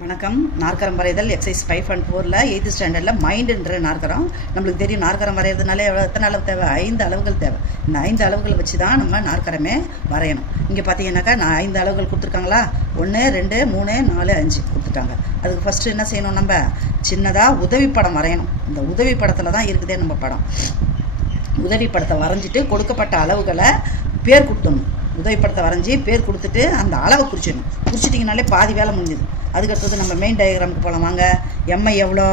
வணக்கம். நாற்கரம் வரைதல் exercise 5 and 4ல் 8th ஸ்டாண்டர்டில் மைண்டுன்ற நாற்கரம். நம்மளுக்கு தெரியும் நாற்கரம் வரைகிறதுனால எத்தனை அளவு தேவை? 5 அளவுகள் தேவை. இந்த 5 அளவுகளை வச்சு தான் நம்ம நாற்கரமே வரையணும். இங்கே பார்த்தீங்கன்னாக்கா நான் 5 அளவுகள் கொடுத்துருக்காங்களா? 1 2 3 4 5 கொடுத்துட்டாங்க. அதுக்கு ஃபஸ்ட்டு என்ன செய்யணும்? நம்ம சின்னதாக உதவி படம் வரையணும். இந்த உதவி படத்தில் தான் இருக்குதே நம்ம படம். உதவி படத்தை வரைஞ்சிட்டு கொடுக்கப்பட்ட அளவுகளை பேர் கொடுத்துடணும். உதவி படத்தை வரைஞ்சி பேர் கொடுத்துட்டு அந்த அளவை குறிச்சிடணும். குறிச்சிட்டிங்கனாலே பாதி வேலை முடிஞ்சுது. அதுக்கடுத்தது நம்ம மெயின் டயக்ராமுக்கு போகலாம் வாங்க. எம்ஐ எவ்வளோ?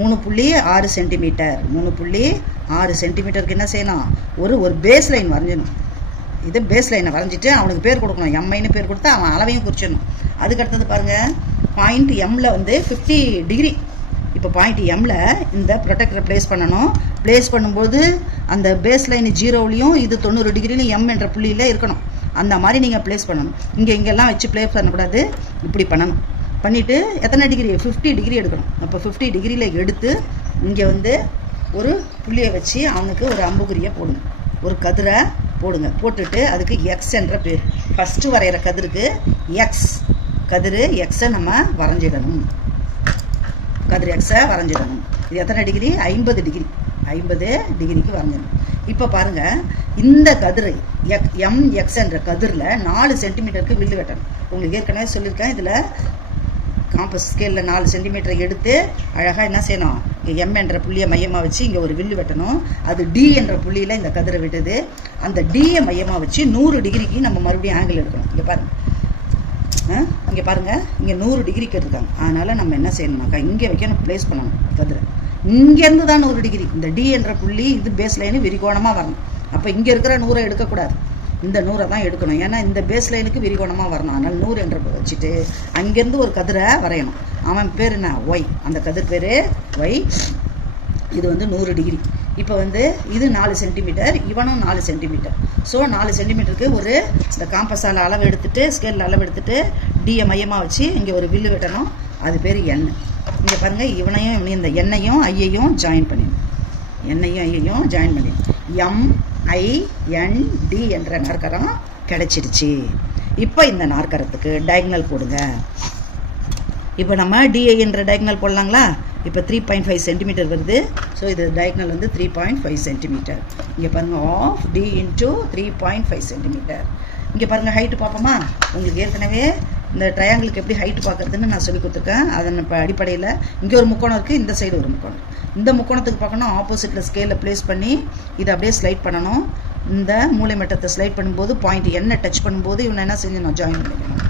3.6 சென்டிமீட்டர். 3.6 சென்டிமீட்டருக்கு என்ன செய்யணும்? ஒரு பேஸ் லைன் வரைஞ்சிடணும். இது பேஸ் லைனை வரைஞ்சிட்டு அவனுக்கு பேர் கொடுக்கணும். எம்ஐன்னு பேர் கொடுத்து அவன் அளவையும் குறிச்சிடணும். அதுக்கடுத்தது பாருங்கள், பாயிண்ட் எம்மில் வந்து 50 டிகிரி. இப்போ பாயிண்ட் எம்மில் இந்த ப்ரொடெக்டரை ப்ளேஸ் பண்ணணும். ப்ளேஸ் பண்ணும்போது அந்த பேஸ் லைன் 0லையும் இது 90 டிகிரிலையும் எம் என்ற புள்ளியில் இருக்கணும். அந்த மாதிரி நீங்கள் ப்ளேஸ் பண்ணணும். இங்கெல்லாம் வச்சு ப்ளேஸ் பண்ணக்கூடாது. இப்படி பண்ணணும். பண்ணிவிட்டு எத்தனை டிகிரி? 50 டிகிரி எடுக்கணும். அப்போ 50 டிகிரியில் எடுத்து இங்கே வந்து ஒரு புள்ளியை வச்சு அவனுக்கு ஒரு அம்புக்குறியை போடுங்க. ஒரு கதிரை போடுங்க. போட்டுட்டு அதுக்கு எக்ஸ் என்ற பேர். ஃபஸ்ட்டு வரைகிற கதிருக்கு எக்ஸ். கதிர் எக்ஸை நம்ம வரைஞ்சிடணும். கதிர் எக்ஸை வரைஞ்சிடணும். இது எத்தனை டிகிரி? 50 டிகிரி. 50 டிகிரிக்கு வரைஞ்சிடணும். இப்போ பாருங்கள், இந்த கதிரை எம்எக்ஸ் என்ற கதிரில் 4 சென்டிமீட்டருக்கு வில்லு வெட்டணும். உங்களுக்கு ஏற்கனவே சொல்லியிருக்கேன். இதில் காம்பஸ் ஸ்கேலில் 4 சென்டிமீட்டரை எடுத்து அழகாக என்ன செய்யணும்? இங்கே எம் என்ற புள்ளியை மையமாக வச்சு இங்கே ஒரு வில்லு வெட்டணும். அது டி என்ற புள்ளியில் இந்த கதிரை விட்டுது. அந்த டியை மையமாக வச்சு 100 டிகிரிக்கு நம்ம மறுபடியும் ஆங்கிள் எடுக்கணும். இங்கே பாருங்கள், இங்கே பாருங்கள், இங்கே 100 டிகிரிக்கு எடுத்துருக்காங்க. அதனால் நம்ம என்ன செய்யணும்னாக்கா இங்கே வைக்கணும், ப்ளேஸ் பண்ணணும் கதிரை. இங்கேருந்து தான் 100 டிகிரி. இந்த டி என்ற புள்ளி இது பேஸ் லைனு விரிகோணமாக வரணும். அப்போ இங்கே இருக்கிற 100 எடுக்கக்கூடாது, இந்த 100 தான் எடுக்கணும். ஏன்னா இந்த பேஸ் லைனுக்கு விரிகோணமாக வரணும். அதனால் 100 என்ற வச்சுட்டு அங்கேருந்து ஒரு கதிரை வரையணும். அவன் பேர் என்ன? ஒய். அந்த கதிர் பேர் ஒய். இது வந்து 100 டிகிரி. இப்போ வந்து இது 4 சென்டிமீட்டர், இவனும் 4 சென்டிமீட்டர். ஸோ 4 சென்டிமீட்டருக்கு ஒரு இந்த காம்பஸால் அளவு எடுத்துகிட்டு ஸ்கேலில் அளவு எடுத்துகிட்டு டியை மையமாக வச்சு இங்கே ஒரு வில்லு வெட்டணும். அது பேர் எண். இங்கே பாருங்கள், இவனையும் இந்த எண்ணையும் ஐயையும் ஜாயின் பண்ணிடணும். எண்ணையும் ஐயையும் ஜாயின் பண்ணிடணும். MIND என்ற நாற்கரம் கிடைச்சிடுச்சு. இப்போ இந்த நாற்கரத்துக்கு டயக்னல் போடுங்க. இப்போ நம்ம DI என்ற டயக்னல் போடலாங்களா? இப்போ 3.5 சென்டிமீட்டர் வருது. ஸோ இது டயக்னல் வந்து 3.5 சென்டிமீட்டர். இங்கே பாருங்கள், ஆஃப் D × 3.5 சென்டிமீட்டர். இங்கே பாருங்கள், ஹைட்டு பார்ப்போமா? உங்களுக்கு ஏற்கனவே இந்த ட்ரையாங்கிளுக்கு எப்படி ஹைட்டு பார்க்குறதுன்னு நான் சொல்லி கொடுத்துருக்கேன். அதன் இப்போ அடிப்படையில் இங்கே ஒரு முக்கோணம் இருக்குது, இந்த சைடு ஒரு முக்கோணம். இந்த முக்கோணத்துக்கு பார்க்கணும், ஆப்போசிட்டில் ஸ்கேலில் ப்ளேஸ் பண்ணி இதை அப்படியே ஸ்லைட் பண்ணணும். இந்த மூளை மட்டத்தை ஸ்லைட் பண்ணும்போது பாயிண்ட் என்ன டச் பண்ணும்போது இவனை என்ன செஞ்சணும்? ஜாயின் பண்ணிக்கணும்.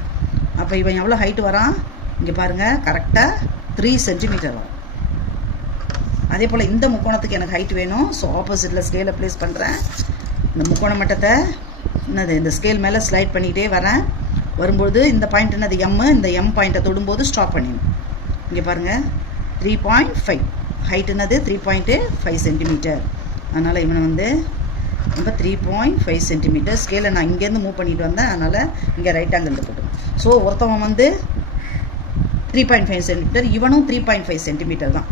அப்போ இவன் எவ்வளோ ஹைட்டு வரான்? இங்கே பாருங்கள், கரெக்டாக 3 சென்டிமீட்டர் வரும். அதே போல் இந்த முக்கோணத்துக்கு எனக்கு ஹைட் வேணும். ஸோ ஆப்போசிட்டில் ஸ்கேலை ப்ளேஸ் பண்ணுறேன். இந்த முக்கோண மட்டத்தை என்னது இந்த ஸ்கேல் மேலே ஸ்லைட் பண்ணிக்கிட்டே வரேன். வரும்போது இந்த பாயிண்ட் என்னது? எம். இந்த எம் பாயிண்ட்டை தொடும்போது ஸ்டாப் பண்ணிடணும். இங்கே பாருங்கள், 3.5 ஹைட் என்னது? 3.5 சென்டிமீட்டர். அதனால் இவனை வந்து நம்ம 3.5 சென்டிமீட்டர் ஸ்கேலை நான் இங்கேருந்து மூவ் பண்ணிட்டு வந்தேன். அதனால் இங்கே ரைட் ஆங்கிள் போட்டோம். ஸோ ஒருத்தவன் வந்து 3.5 சென்டிமீட்டர், இவனும் 3.5 சென்டிமீட்டர் தான்.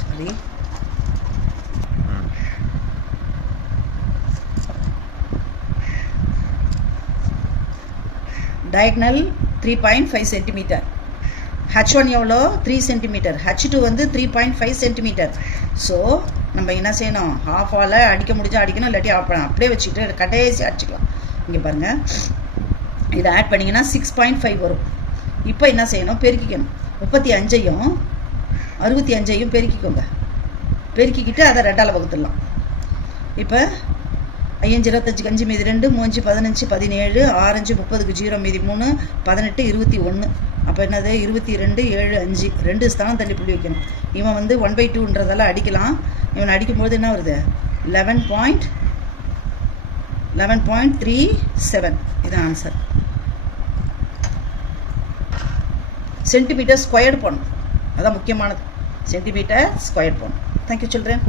சரி, டயக்னல் 3.5 சென்டிமீட்டர். H1 எவ்வளோ? 3 சென்டிமீட்டர். H2 வந்து 3.5 சென்டிமீட்டர். ஸோ நம்ம என்ன செய்யணும்? ஹாஃப் ஆல் அடிக்க முடிஞ்சால் அடிக்கணும், இல்லாட்டி அப்படியே வச்சுக்கிட்டு கடைசி அடிச்சுக்கலாம். இங்கே பாருங்கள், இதை ஆட் பண்ணிங்கன்னா 6.5 வரும். இப்போ என்ன செய்யணும்? பெருக்கிக்கணும். 35ஐயும் 65ஐயும் பெருக்கிக்கோங்க. பெருக்கிக்கிட்டு அதை 2ஆல் வகுத்துடலாம். இப்போ 5 25 5 மீதி 2 3 15 17 6 30 0 மீதி 3 18 21. அப்போ என்னது? 22 7 5 2 ஸ்தானம் தள்ளி புள்ளி வைக்கணும். இவன் வந்து 1/2ன்றதால அடிக்கலாம். இவன் அடிக்கும்போது என்ன வருது? 11.37. இதுதான் ஆன்சர். சென்டிமீட்டர் ஸ்கொயர்டு போடணும். அதான் முக்கியமானது. சென்டிமீட்டர் ஸ்கொயர்டு போடணும். Thank you children.